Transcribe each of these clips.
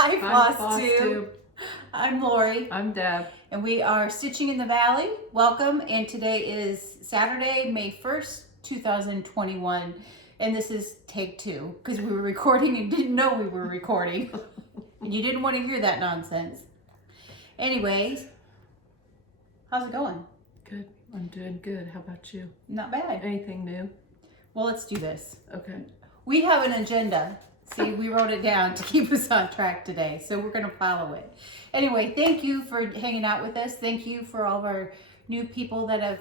Hi, Hi, Flosstube. I'm Lori, I'm Deb. and we are Stitching in the Valley. Welcome, and today is Saturday, May 1st, 2021, and this is take two, because we were recording and didn't know we were recording, and you didn't want to hear that nonsense. Anyways, how's it going? Good. I'm doing good. How about you? Not bad. Anything new? Well, let's do this. Okay. We have an agenda. See, we wrote it down to keep us on track today, so we're going to follow it. Anyway, thank you for hanging out with us. Thank you for all of our new people that have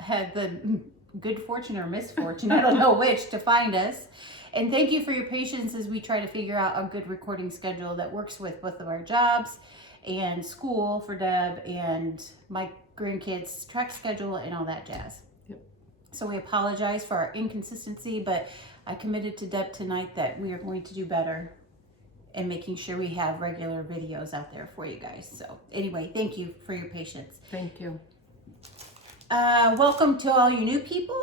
had the good fortune or misfortune, I don't know which, to find us. And thank you for your patience as we try to figure out a good recording schedule that works with both of our jobs and school for Deb and my grandkids' track schedule and all that jazz. Yep. So we apologize for our inconsistency, but I committed to Deb tonight that we are going to do better and making sure we have regular videos out there for you guys. So anyway, thank you for your patience. Thank you. Welcome to all you new people.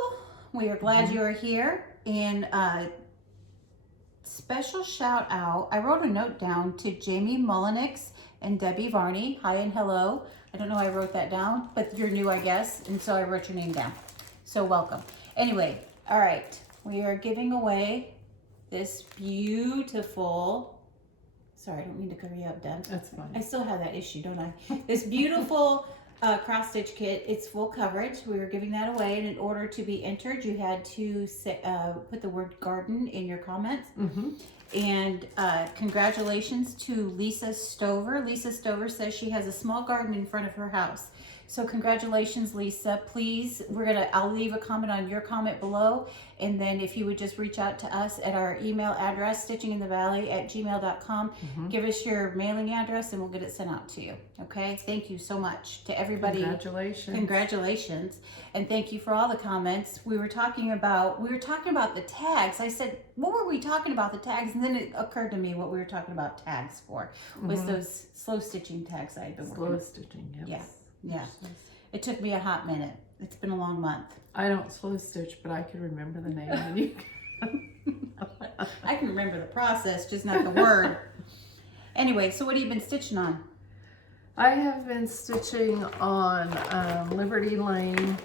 We are glad you are here. And special shout out, I wrote a note down to Jamie Mullenix and Debbie Varney. Hi and hello. I don't know why I wrote that down, but you're new, I guess. And so I wrote your name down. So welcome. Anyway, all right. We are giving away this beautiful, sorry, I don't mean to cover you up, Deb. That's fine. I still have that issue, don't I? This beautiful cross stitch kit. It's full coverage. We were giving that away, and in order to be entered, you had to put the word garden in your comments. And congratulations to Lisa Stover. Lisa Stover says she has a small garden in front of her house. So congratulations, Lisa. Please, I'll leave a comment on your comment below. And then if you would just reach out to us at our email address, stitchinginthevalley@gmail.com. Give us your mailing address and we'll get it sent out to you. Okay? Thank you so much to everybody. Congratulations. Congratulations. And thank you for all the comments. We were talking about the tags. I said, what were we talking about the tags? And then it occurred to me what we were talking about tags for was those slow stitching tags I had been working with. Slow stitching, yes. Yeah. Yeah, it took me a hot minute. It's been a long month. I don't slow stitch, but I can remember the name. And you I can remember the process, just not the word. Anyway, so what have you been stitching on? I have been stitching on Liberty Lane.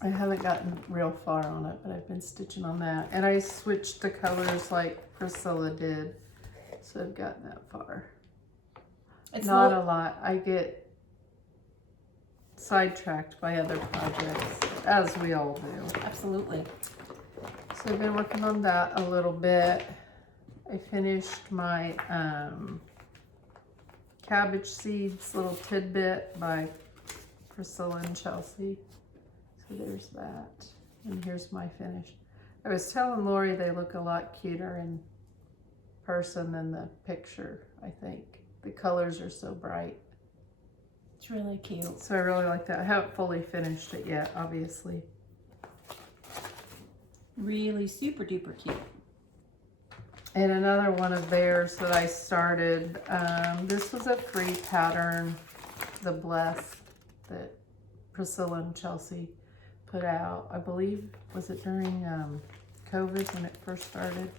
I haven't gotten real far on it, but I've been stitching on that. And I switched the colors like Priscilla did, so I've gotten that far. It's not a lot. I get sidetracked by other projects, as we all do. Absolutely. So I've been working on that a little bit. I finished my cabbage seeds little tidbit by Priscilla and Chelsea. So there's that. And here's my finish. I was telling Lori they look a lot cuter in person than the picture, I think. The colors are so bright. It's really cute. So I really like that. I haven't fully finished it yet, obviously. Really super duper cute. And another one of theirs that I started, this was a free pattern, the Bless, that Priscilla and Chelsea put out. I believe, was it during COVID when it first started?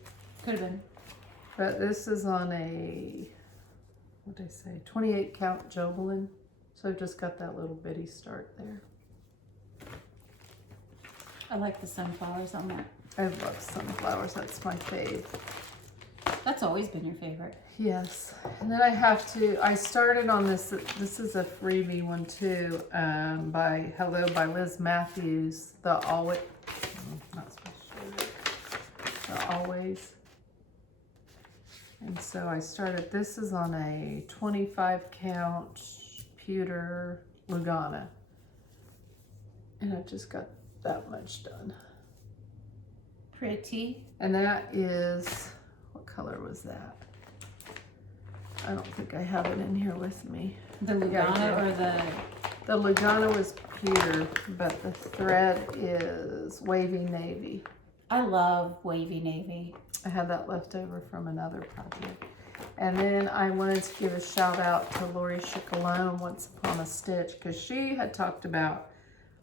Could have been. But this is on a, what did I say, 28 count Jobelin. So I've just got that little bitty start there. I like the sunflowers on that. I love sunflowers, that's my fave. That's always been your favorite. Yes, and then I started on this is a freebie one too, by Liz Matthews, not supposed to show it, the Always. And so I started, this is on a 25 count pewter Lugana. And I just got that much done. Pretty. And that is, what color was that? I don't think I have it in here with me. The Lugana or the Lugana was pewter, but the thread is wavy navy. I love wavy navy. I had that left over from another project. And then I wanted to give a shout out to Lori Chicalone, Once Upon a Stitch, because she had talked about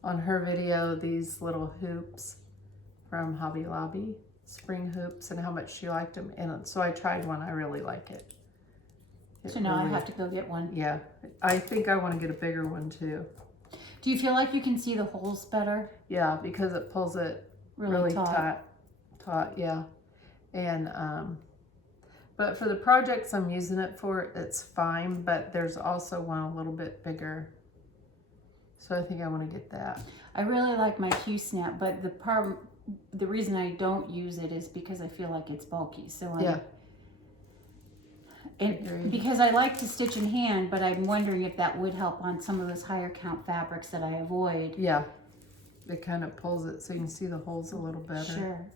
on her video these little hoops from Hobby Lobby. spring hoops and how much she liked them. And so I tried one. I really like it. So now I have to go get one. Yeah. I think I want to get a bigger one too. Do you feel like you can see the holes better? Yeah, because it pulls it really taut, yeah. And but for the projects I'm using it for, it's fine, but there's also one a little bit bigger. So I think I want to get that. I really like my Q-snap, but the reason I don't use it is because I feel like it's bulky. So yeah. And because I like to stitch in hand, but I'm wondering if that would help on some of those higher count fabrics that I avoid. Yeah, it kind of pulls it so you can see the holes a little better. Sure.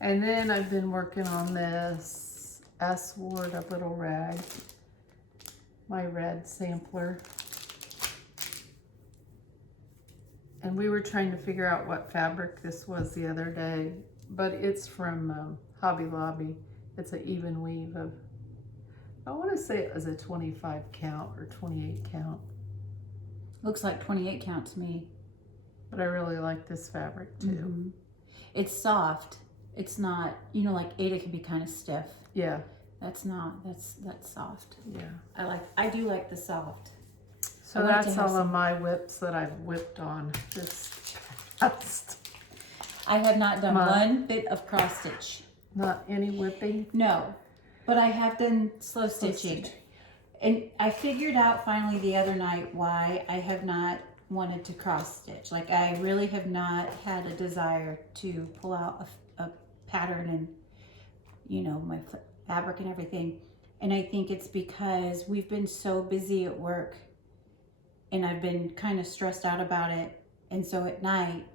And then I've been working on this S-Ward, a little rag, my red sampler. And we were trying to figure out what fabric this was the other day, but it's from Hobby Lobby. It's an even weave of, I want to say it was a 25 count or 28 count. Looks like 28 count to me. But I really like this fabric too. Mm-hmm. It's soft. It's not, you know, like Ada can be kind of stiff. Yeah. That's not, that's soft. Yeah. I do like the soft. So that's all of my whips that I've whipped on this chest. I have not done one bit of cross stitch. Not any whipping? No, but I have done slow stitching. And I figured out finally the other night why I have not wanted to cross stitch. Like I really have not had a desire to pull out a pattern and, you know, my fabric and everything. And I think it's because we've been so busy at work and I've been kind of stressed out about it. And so at night,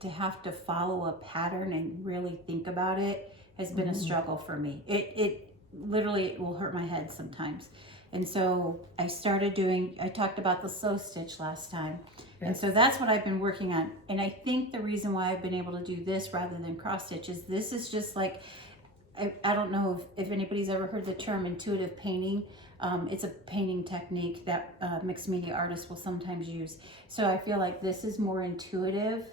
to have to follow a pattern and really think about it has been a struggle for me. It literally, it will hurt my head sometimes. And so I started doing, I talked about the slow stitch last time. Yes. And so that's what I've been working on. And I think the reason why I've been able to do this rather than cross stitch is this is just like, I don't know if anybody's ever heard the term intuitive painting. It's a painting technique that mixed media artists will sometimes use. So I feel like this is more intuitive.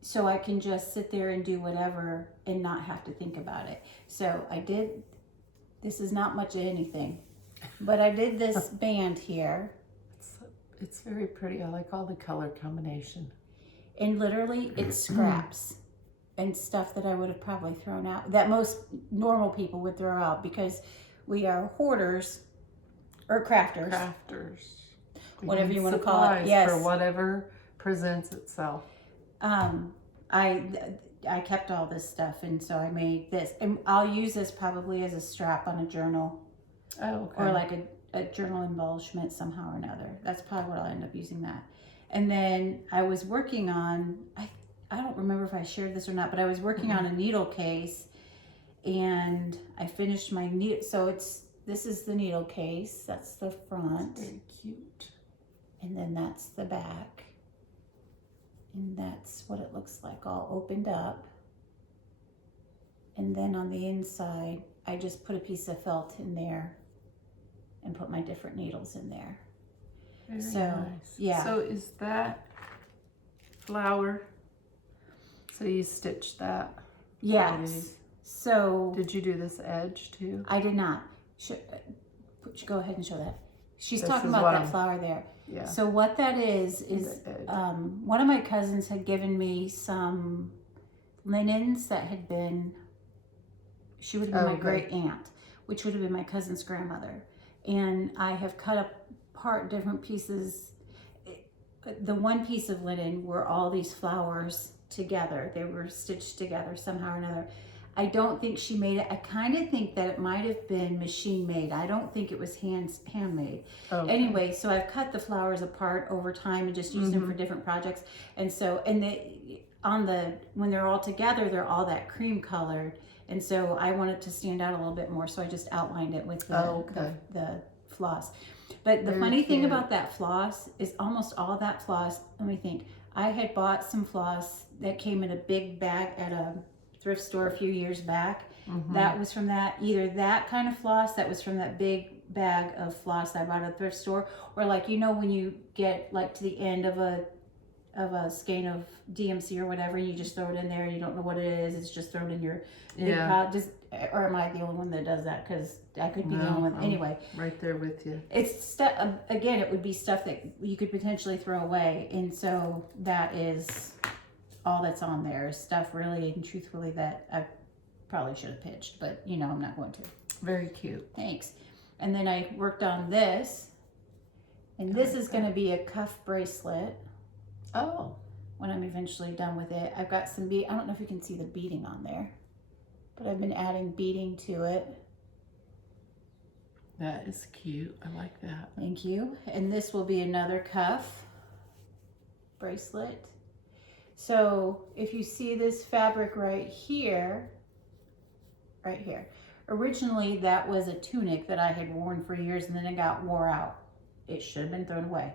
So I can just sit there and do whatever and not have to think about it. So I did, this is not much of anything, but I did this band here. It's very pretty. I like all the color combination. And literally it's scraps and stuff that I would have probably thrown out, that most normal people would throw out because we are hoarders or crafters. Whatever you want to call it. Yes. For whatever presents itself. I kept all this stuff, and so I made this, and I'll use this probably as a strap on a journal. Oh, okay. Or like a journal embellishment somehow or another. That's probably what I'll end up using that. And then I was working on, I don't remember if I shared this or not, but I was working on a needle case, and I finished my needle. So this is the needle case. That's the front. That's very cute. And then that's the back. And that's what it looks like all opened up. And then on the inside, I just put a piece of felt in there and put my different needles in there. Very nice. Yeah. So is that flower? So you stitched that? Yes. So. Did you do this edge too? I did not. Go ahead and show that. She's talking about that flower there. Yeah. So what that is one of my cousins had given me some linens that had been, she would have been my great aunt, which would have been my cousin's grandmother. And I have cut apart different pieces. The one piece of linen were all these flowers together. They were stitched together somehow or another. I don't think she made it. I kind of think that it might have been machine made. I don't think it was handmade. Okay. Anyway, so I've cut the flowers apart over time and just used them for different projects. And so, when they're all together, they're all that cream colored. And so I want it to stand out a little bit more. So I just outlined it with the floss. But the funny thing about that floss is almost all that floss, let me think. I had bought some floss that came in a big bag at a thrift store a few years back. That was from either that kind of floss that was from that big bag of floss that I bought at a thrift store, or like, you know, when you get like to the end of a a skein of DMC or whatever, and you just throw it in there and you don't know what it is. It's just thrown in your big pot. Or am I the only one that does that? Because I could be the only one. Anyway, right there with you. It's stuff. Again, it would be stuff that you could potentially throw away, and so that is all that's on there. Is stuff really and truthfully that I probably should have pitched, but you know I'm not going to. Very cute. Thanks. And then I worked on this, and this is going to be a cuff bracelet. Oh. When I'm eventually done with it, I've got some I don't know if you can see the beading on there, but I've been adding beading to it. That is cute. I like that. Thank you. And this will be another cuff bracelet. So if you see this fabric right here, originally that was a tunic that I had worn for years, and then it got wore out. It should have been thrown away.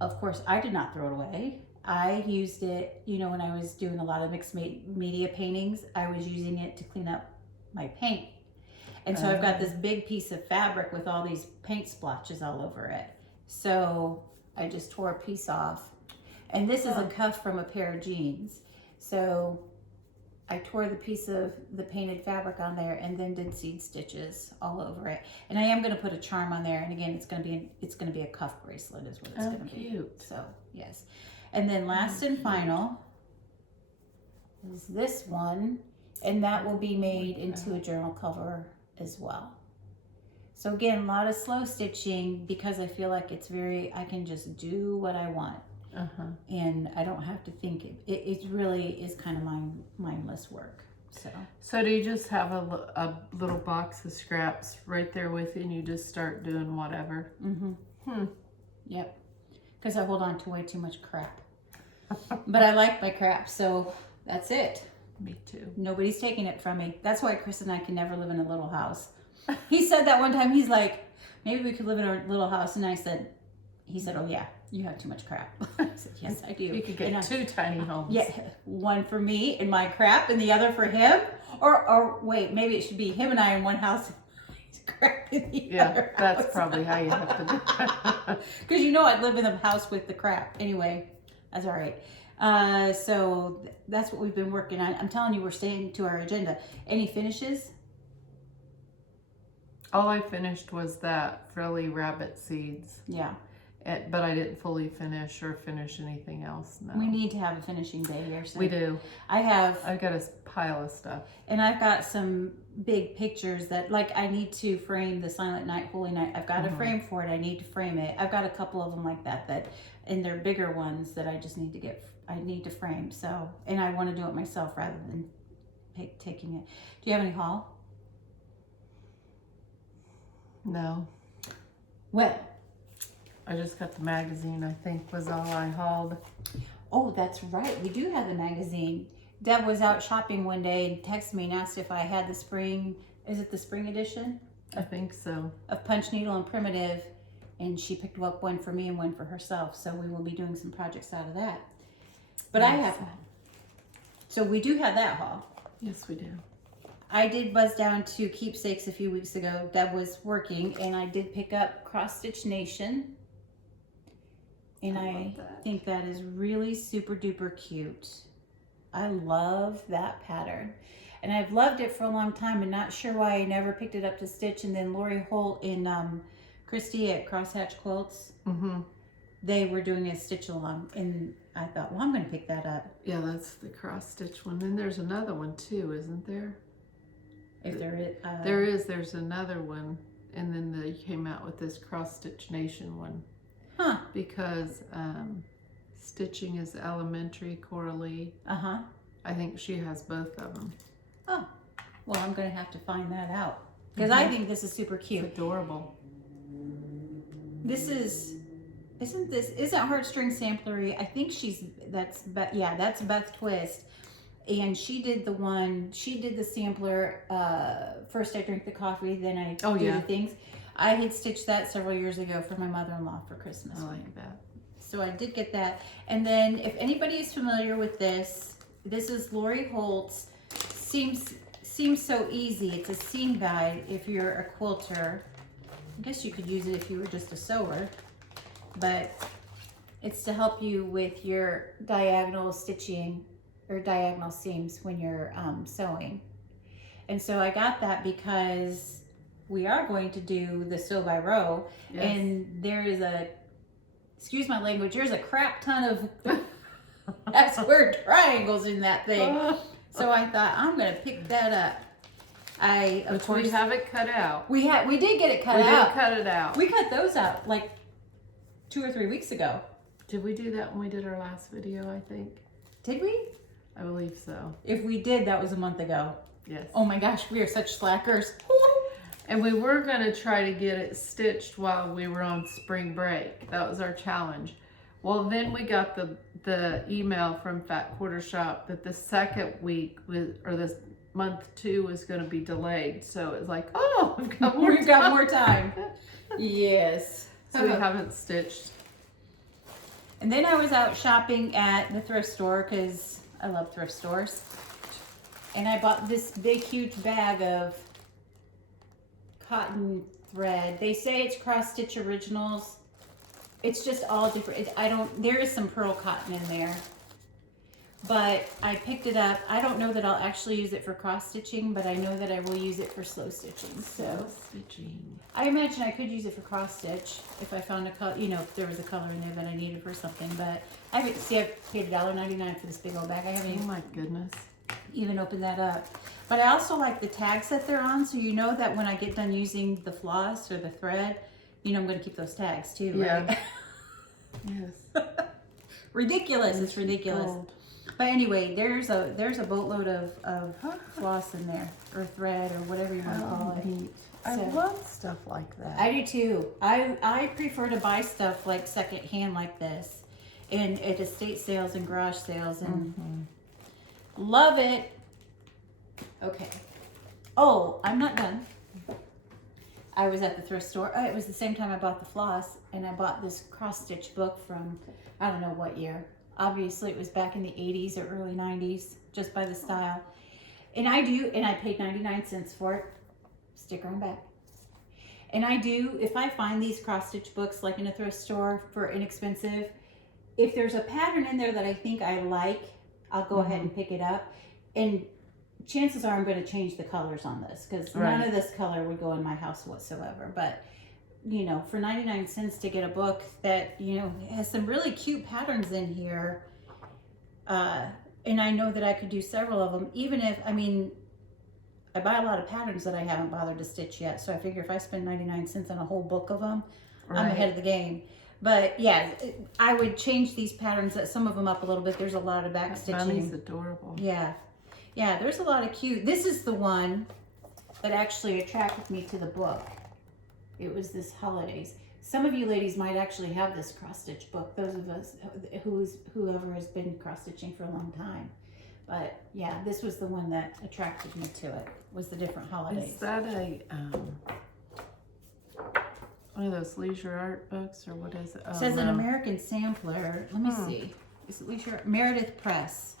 Of course, I did not throw it away. I used it, you know, when I was doing a lot of mixed media paintings, I was using it to clean up my paint. And so I've got this big piece of fabric with all these paint splotches all over it. So I just tore a piece off. And this is a cuff from a pair of jeans. So I tore the piece of the painted fabric on there and then did seed stitches all over it. And I am going to put a charm on there. And again, it's going to be a cuff bracelet is what it's going to be. Cute. So yes. And then last and final is this one, and that will be made into a journal cover as well. So again, a lot of slow stitching because I feel like I can just do what I want. And I don't have to think. It really is kind of mindless work. So do you just have a little box of scraps right there with you, and you just start doing whatever? Yep. Because I hold on to way too much crap. But I like my crap, so that's it. Me too. Nobody's taking it from me. That's why Chris and I can never live in a little house. He said that one time. He's like, maybe we could live in a little house, and he said, oh yeah, you have too much crap. I said, yes, I do. You could get two tiny homes. Yeah, one for me and my crap, and the other for him. Or wait, maybe it should be him and I in one house, and crap in the other that's house. probably how you have to do it. Because you know I'd live in the house with the crap. Anyway, that's all right. So that's what we've been working on. I'm telling you, we're staying to our agenda. Any finishes? All I finished was that frilly rabbit seeds. Yeah. But I didn't fully finish anything else. No. We need to have a finishing day here soon. We do. I've got a pile of stuff. And I've got some big pictures that, like, I need to frame the Silent Night, Holy Night. I've got a frame for it. I need to frame it. I've got a couple of them like that, and they're bigger ones that I just need to frame. So, and I want to do it myself rather than taking it. Do you have any haul? No. Well, I just got the magazine, I think, was all I hauled. Oh, that's right. We do have the magazine. Deb was out shopping one day and texted me and asked if I had the spring edition? I think so. Of Punch Needle and Primitive. And she picked up one for me and one for herself. So we will be doing some projects out of that. But I have, so we do have that haul. Yes, we do. I did buzz down to Keepsakes a few weeks ago. Deb was working, and I did pick up Cross Stitch Nation. And I think that is really super duper cute. I love that pattern. And I've loved it for a long time and not sure why I never picked it up to stitch. And then Lori Holt and Christy at Crosshatch Quilts, they were doing a stitch along. And I thought, well, I'm going to pick that up. Yeah, that's the cross stitch one. Then there's another one too, isn't there? If there is. There's another one. And then they came out with this Cross Stitch Nation one. Huh. Because stitching is elementary, Coralie. I think she has both of them. Oh, well, I'm going to have to find that out. Because I think this is super cute. It's adorable. This isn't Heartstring Samplery. I think that's Beth Twist. And she did the sampler, first I drink the coffee, then I do the things. I had stitched that several years ago for my mother-in-law for Christmas. I like that. So I did get that. And then if anybody is familiar with this is Lori Holt's Seems So Easy. It's a seam guide if you're a quilter. I guess you could use it if you were just a sewer. But It's to help you with your diagonal stitching or diagonal seams when you're sewing. And so I got that because we are going to do the sew by row. Yes. And there is a, excuse my language, there's a crap ton of that square triangles in that thing. So I thought, I'm going to pick that up. Of course, we have it cut out. We did get it cut out. We did cut it out. We cut those out like 2 or 3 weeks ago. Did we do that when we did our last video, I think? Did we? I believe so. If we did, that was a month ago. Yes. Oh my gosh, we are such slackers. And we were going to try to get it stitched while we were on spring break. That was our challenge. Well, then we got the email from Fat Quarter Shop that the second week was, or this month 2 was going to be delayed. So it was like, oh, we've got more time. Yes. So we haven't stitched. And then I was out shopping at the thrift store because I love thrift stores. And I bought this big, huge bag of cotton thread. They say it's cross stitch originals. It's just all different. There is some pearl cotton in there. But I picked it up. I don't know that I'll actually use it for cross stitching, but I know that I will use it for slow stitching. So I imagine I could use it for cross stitch if I found a color, if there was a color in there that I needed for something. But I haven't, I paid $1.99 for this big old bag. I haven't Oh my goodness. even opened that up. But I also like the tags that they're on, so you know that when I get done using the floss or the thread, I'm going to keep those tags too, right? Yeah. Yes. Ridiculous. It's ridiculous. Gold. But anyway, there's a boatload of floss in there, or thread, or whatever you want to call it. Neat. I So- love stuff like that. I do too. I prefer to buy stuff like secondhand like this, and at estate sales and garage sales, and love it. Okay. Oh, I'm not done. I was at the thrift store. It was the same time I bought the floss, and I bought this cross-stitch book from, I don't know what year. Obviously, it was back in the 80s or early 90s, just by the style. And I paid 99 cents for it. Sticker on back. And if I find these cross-stitch books, like in a thrift store for inexpensive, if there's a pattern in there that I think I like, I'll go ahead and pick it up. And chances are I'm going to change the colors on this, because none of this color would go in my house whatsoever. But for 99 cents to get a book that has some really cute patterns in here, and I know that I could do several of them, even if I buy a lot of patterns that I haven't bothered to stitch yet, so I figure if I spend 99 cents on a whole book of them, I'm ahead of the game. But yeah, I would change these patterns, some of them up a little bit. There's a lot of back stitching. Bunny's adorable. Yeah. Yeah, there's a lot of cute. This is the one that actually attracted me to the book. It was this holidays. Some of you ladies might actually have this cross-stitch book. Those of us whoever has been cross-stitching for a long time. But yeah, this was the one that attracted me to it. Was the different holidays. Is that one of those leisure art books, or what is it? It says an American Sampler. Let me see. Is it leisure? Meredith Press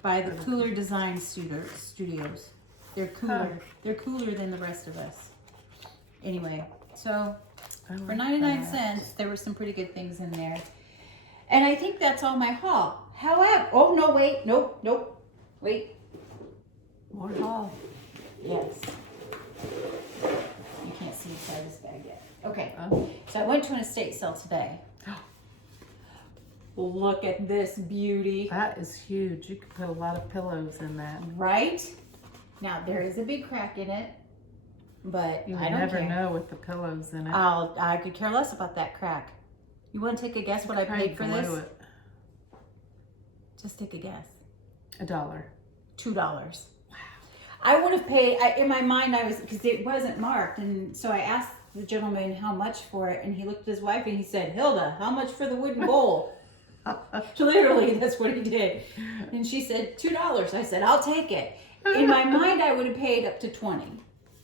by the Cooler Design Studios. They're cooler. They're cooler than the rest of us. Anyway, so for 99 cents, there were some pretty good things in there. And I think that's all my haul. However, oh no, wait, nope, wait. More haul. Yes. You can't see inside this bag yet. Okay, so I went to an estate sale today. Look at this beauty. That is huge. You could put a lot of pillows in that. Right? Now, there is a big crack in it, but You I would don't never care. know with the pillows in it. I could care less about that crack. You want to take a guess what I paid for Glue this? it. Just take a guess. $1. $2. Wow. I would have paid, in my mind, because it wasn't marked, and so I asked the gentleman how much for it, and he looked at his wife and he said, Hilda, how much for the wooden bowl? Literally, that's what he did. And she said, $2. I said, I'll take it. In my mind, I would have paid up to 20.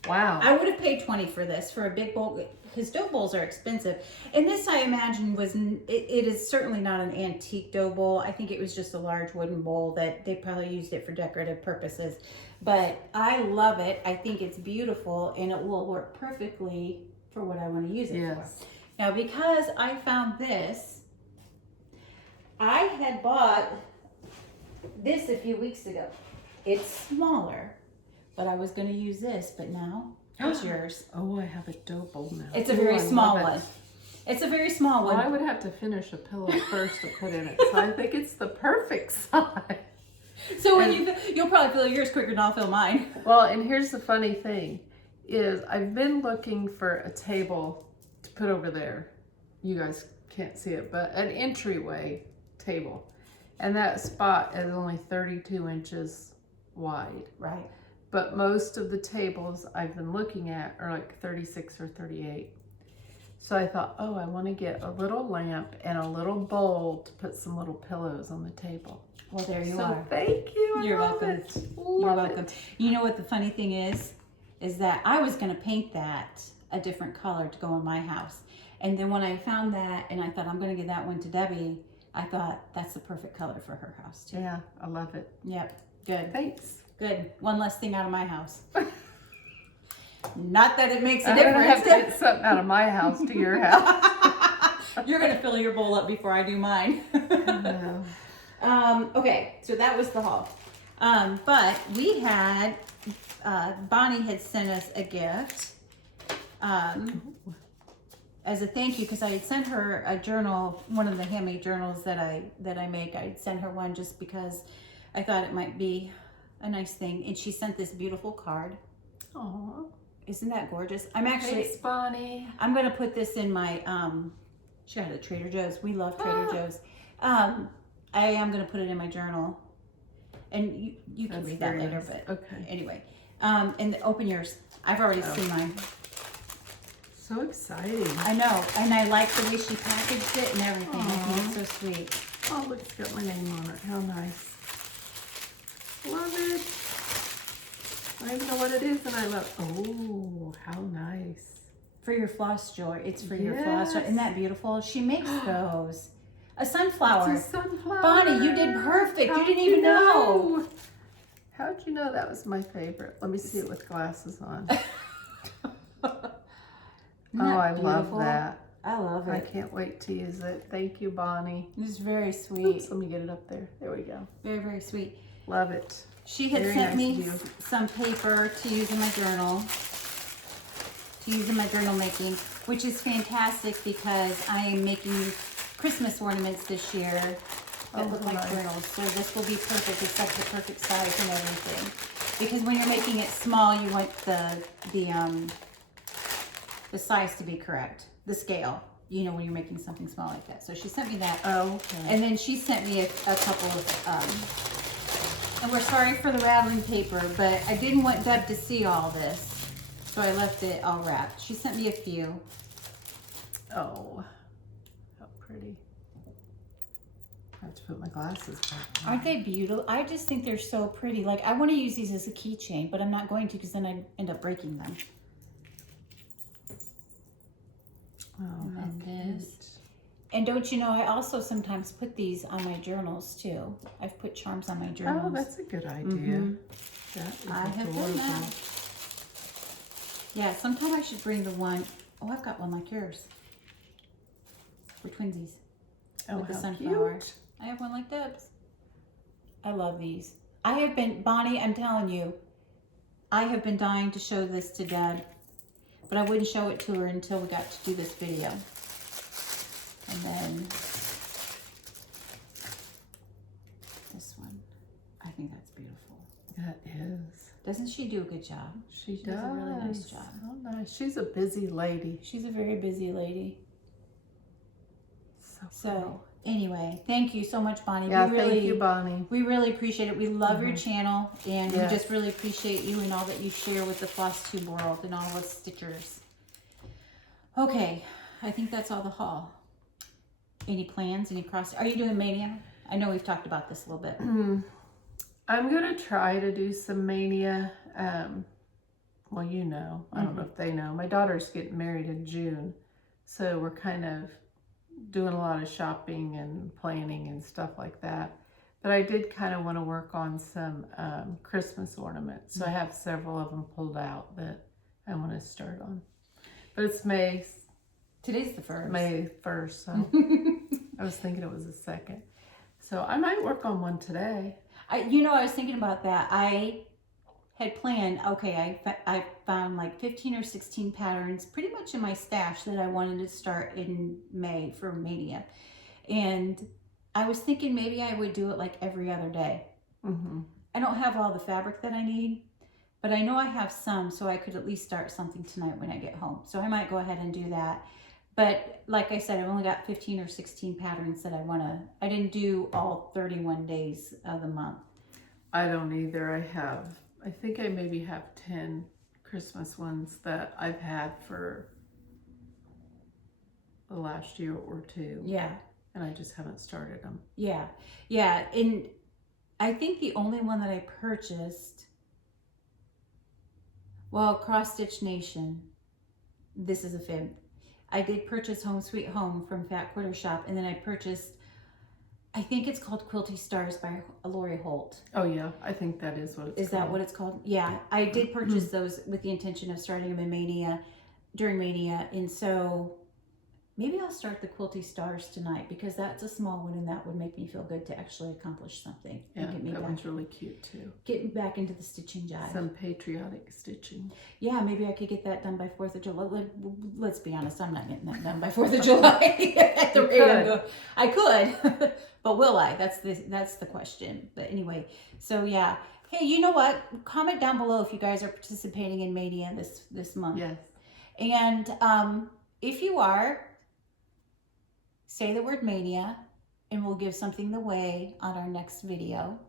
Wow. I would have paid 20 for this, for a big bowl, because dough bowls are expensive. And this, I imagine, it is certainly not an antique dough bowl. I think it was just a large wooden bowl that they probably used it for decorative purposes. But I love it. I think it's beautiful, and it will work perfectly for what I want to use it for. Now, because I found this, I had bought this a few weeks ago. It's smaller, but I was going to use this, but now it's yours. Oh, I have a dough bowl now. It's a very small one. It's a very small one. Well, I would have to finish a pillow first to put in it, so I think it's the perfect size. So when you'll probably fill yours quicker than I'll fill mine. Well, and here's the funny thing, is I've been looking for a table to put over there. You guys can't see it, but an entryway table. And that spot is only 32 inches wide. Right. But most of the tables I've been looking at are like 36 or 38. So I thought, oh, I want to get a little lamp and a little bowl to put some little pillows on the table. Well, there you So are. thank you. You're love welcome. it. You're Love welcome. it. You know what the funny thing is that I was going to paint that a different color to go in my house. And then when I found that and I thought I'm going to give that one to Debbie, I thought that's the perfect color for her house too. Yeah, I love it. Yep. Good. Thanks. Good. One less thing out of my house. Not that it makes a I'm gonna have to difference. get something out of my house to your house. You're going to fill your bowl up before I do mine. No. Okay, so that was the haul. But we had, Bonnie had sent us a gift as a thank you, because I had sent her a journal, one of the handmade journals that I make. I'd sent her one just because I thought it might be a nice thing. And she sent this beautiful card. Aww. Isn't that gorgeous? I'm actually, Thanks, Bonnie. I'm going to put this in my, she got it at Trader Joe's. We love Trader Joe's. I am going to put it in my journal. And you can That's read that very later, nice. but Okay. anyway. And open yours. I've already seen mine. So exciting. I know. And I like the way she packaged it and everything. I think it's so sweet. Oh, look, it's got my name on it. How nice. Love it. I don't even know what it is, and I love. Oh, how nice. For your floss joy. It's for your floss joy. Yes. Isn't that beautiful? She makes those. A sunflower. It's a sunflower. Bonnie, you did perfect. How'd you didn't even know. How'd you know that was my favorite? Let me see it with glasses on. Isn't that I love beautiful? that. I love I it. can't wait to use it. Thank you, Bonnie. It's very sweet. Oops, let me get it up there. There we go. Very, very sweet. Love it. She had Very sent nice me of you. some paper to use in my journal, making, which is fantastic because I am making Christmas ornaments this year that look like nice. journals. So this will be perfect. It's like the perfect size and everything. Because when you're making it small, you want the size to be correct, the scale. You know, when you're making something small like that. So she sent me that. Oh, okay. And then she sent me a couple of, and we're sorry for the rattling paper, but I didn't want Deb to see all this, so I left it all wrapped. She sent me a few. Oh, how pretty. I have to put my glasses back on. Aren't they beautiful? I just think they're so pretty. Like, I want to use these as a keychain, but I'm not going to because then I'd end up breaking them. Oh, how And cute. this. And don't you know, I also sometimes put these on my journals too. I've put charms on my journals. Oh, that's a good idea. Mhm. That is I have done adorable. that. Yeah, sometime I should bring the one. Oh, I've got one like yours. We're twinsies. Oh, With the how sunflower. cute. I have one like Deb's. I love these. I have been, Bonnie, I'm telling you, I have been dying to show this to Deb, but I wouldn't show it to her until we got to do this video. And then this one. I think that's beautiful. That is. Doesn't she do a good job? She does a really nice job. Oh, nice. She's a busy lady. She's a very busy lady. So, So anyway, thank you so much, Bonnie. yeah, we really, thank you, Bonnie. We really appreciate it. We love your channel, and Yes. we just really appreciate you and all that you share with the Flosstube world and all the stitchers. Okay, I think that's all the haul. Any plans? Any cross? Are you doing Mania? I know we've talked about this a little bit. I'm gonna try to do some Mania. Well, you know, I don't know if they know. My daughter's getting married in June, so we're kind of doing a lot of shopping and planning and stuff like that. But I did kind of want to work on some Christmas ornaments. So I have several of them pulled out that I want to start on. But it's Today's the 1st. May 1st, so I was thinking it was the 2nd. So I might work on one today. I was thinking about that. I had planned, okay, I found like 15 or 16 patterns pretty much in my stash that I wanted to start in May for Mania. And I was thinking maybe I would do it like every other day. Mm-hmm. I don't have all the fabric that I need, but I know I have some, so I could at least start something tonight when I get home. So I might go ahead and do that. But like I said, I've only got 15 or 16 patterns that I didn't do all 31 days of the month. I don't either. I think I maybe have 10 Christmas ones that I've had for the last year or two. Yeah. And I just haven't started them. Yeah. Yeah. And I think the only one that I purchased, well, Cross Stitch Nation, this is a fib. I did purchase Home Sweet Home from Fat Quarter Shop, and then I purchased, I think it's called Quilty Stars by Lori Holt. Oh yeah, I think that is what it's called. Is that what it's called? Yeah, I did purchase those with the intention of starting them in Mania, during Mania, and so maybe I'll start the Quilty Stars tonight because that's a small one and that would make me feel good to actually accomplish something. Yeah, and get me that back, one's really cute too. Getting back into the stitching jive. Some patriotic stitching. Yeah, maybe I could get that done by 4th of July. Let's be honest, I'm not getting that done by 4th of July. At the rate I'm going. I could, but will I? That's the question. But anyway, so yeah. Hey, you know what? Comment down below if you guys are participating in Mania this month. Yes. And if you are, say the word Mania, and we'll give something away on our next video,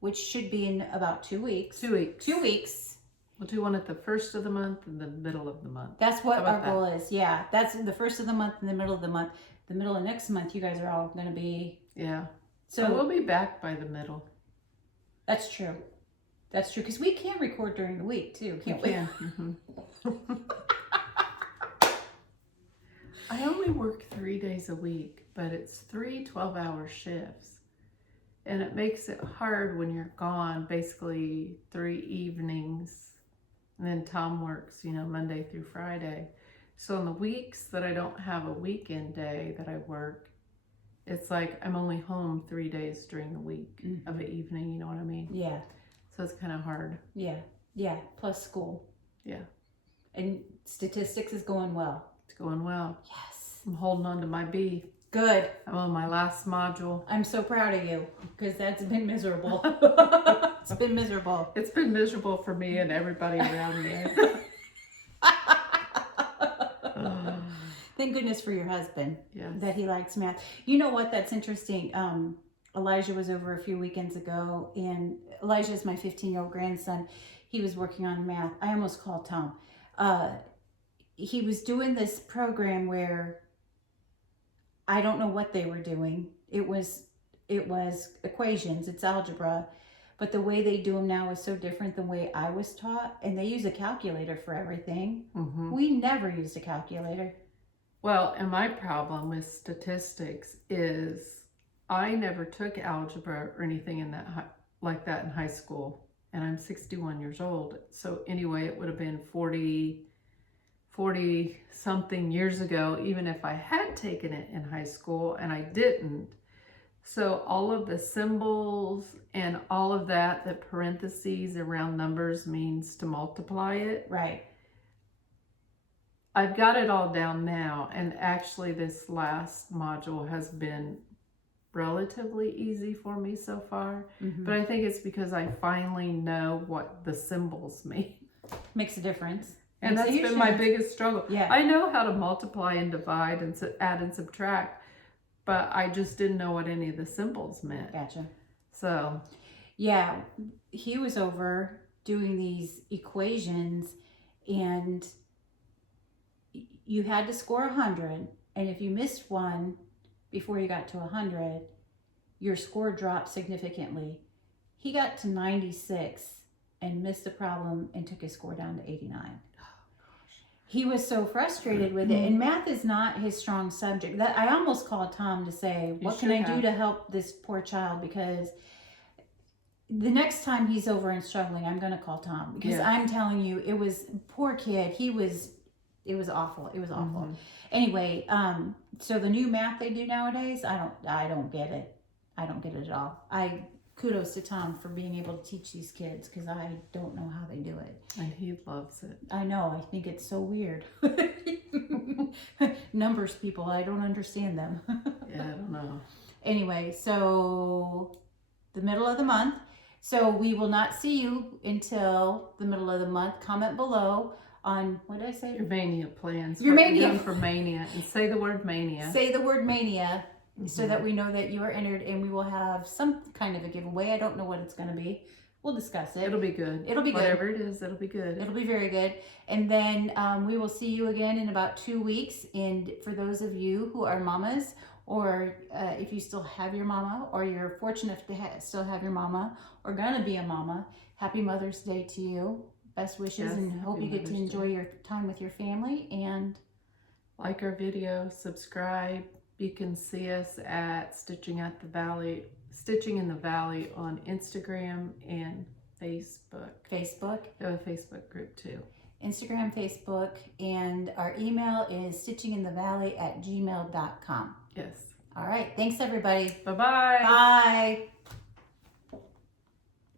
which should be in about 2 weeks. 2 weeks. 2 weeks. We'll do one at the first of the month and the middle of the month. That's what our goal is. Yeah, that's the first of the month and the middle of the month. The middle of next month, you guys are all going to be. Yeah. So we'll be back by the middle. That's true. That's true because we can record during the week too, can't we? Mm-hmm. I only work 3 days a week, but it's 3 12-hour shifts. And it makes it hard when you're gone, basically 3 evenings. And then Tom works, Monday through Friday. So in the weeks that I don't have a weekend day that I work, it's like I'm only home 3 days during the week of an evening, you know what I mean? Yeah. So it's kind of hard. Yeah. Yeah. Plus school. Yeah. And statistics is going well. It's going well. Yes. I'm holding on to my B. Good. I'm on my last module. I'm so proud of you because that's been miserable. It's been miserable. It's been miserable for me and everybody around me. Thank goodness for your husband. Yes. That he likes math. You know what? That's interesting. Elijah was over a few weekends ago, and Elijah is my 15-year-old grandson. He was working on math. I almost called Tom. He was doing this program where I don't know what they were doing. It was equations. It's algebra. But the way they do them now is so different than the way I was taught. And they use a calculator for everything. Mm-hmm. We never used a calculator. Well, and my problem with statistics is I never took algebra or anything in that like that in high school. And I'm 61 years old. So anyway, it would have been 40 something years ago, even if I had taken it in high school, and I didn't. So all of the symbols and all of that parentheses around numbers means to multiply it. Right. I've got it all down now, and actually this last module has been relatively easy for me so far. Mm-hmm. But I think it's because I finally know what the symbols mean. Makes a difference. And that's been my biggest struggle. Yeah. I know how to multiply and divide and add and subtract, but I just didn't know what any of the symbols meant. Gotcha. So. Yeah, he was over doing these equations, and you had to score 100, and if you missed one before you got to 100, your score dropped significantly. He got to 96 and missed the problem and took his score down to 89. He was so frustrated with it, and math is not his strong subject. That I almost called Tom to say, what can I do to help this poor child? Because the next time he's over and struggling, I'm going to call Tom. Because I'm telling you, it was, poor kid, it was awful. It was awful. Anyway, so the new math they do nowadays, I don't get it. I don't get it at all. Kudos to Tom for being able to teach these kids because I don't know how they do it. And he loves it. I know. I think it's so weird. Numbers people, I don't understand them. Yeah, I don't know. Anyway, so the middle of the month. So we will not see you until the middle of the month. Comment below on, what did I say? Your mania plans. Your What you're mania. doing for mania. And say the word mania. Say the word mania so that we know that you are entered, and we will have some kind of a giveaway. I don't know what it's going to be. We'll discuss it. It'll be good. It'll be good. Whatever it is, it'll be good. It'll be very good. And then we will see you again in about 2 weeks. And for those of you who are mamas, or if you still have your mama, or you're fortunate to still have your mama, or gonna be a mama, happy Mother's Day to you. Best wishes, Yes, and hope happy you get to Mother's enjoy your time with your family. And like our video, subscribe. You can see us at Stitching in the Valley on Instagram and Facebook. Facebook. We have a Facebook group too. Instagram, Facebook, and our email is stitchinginthevalley@gmail.com. Yes. All right. Thanks, everybody. Bye-bye. Bye.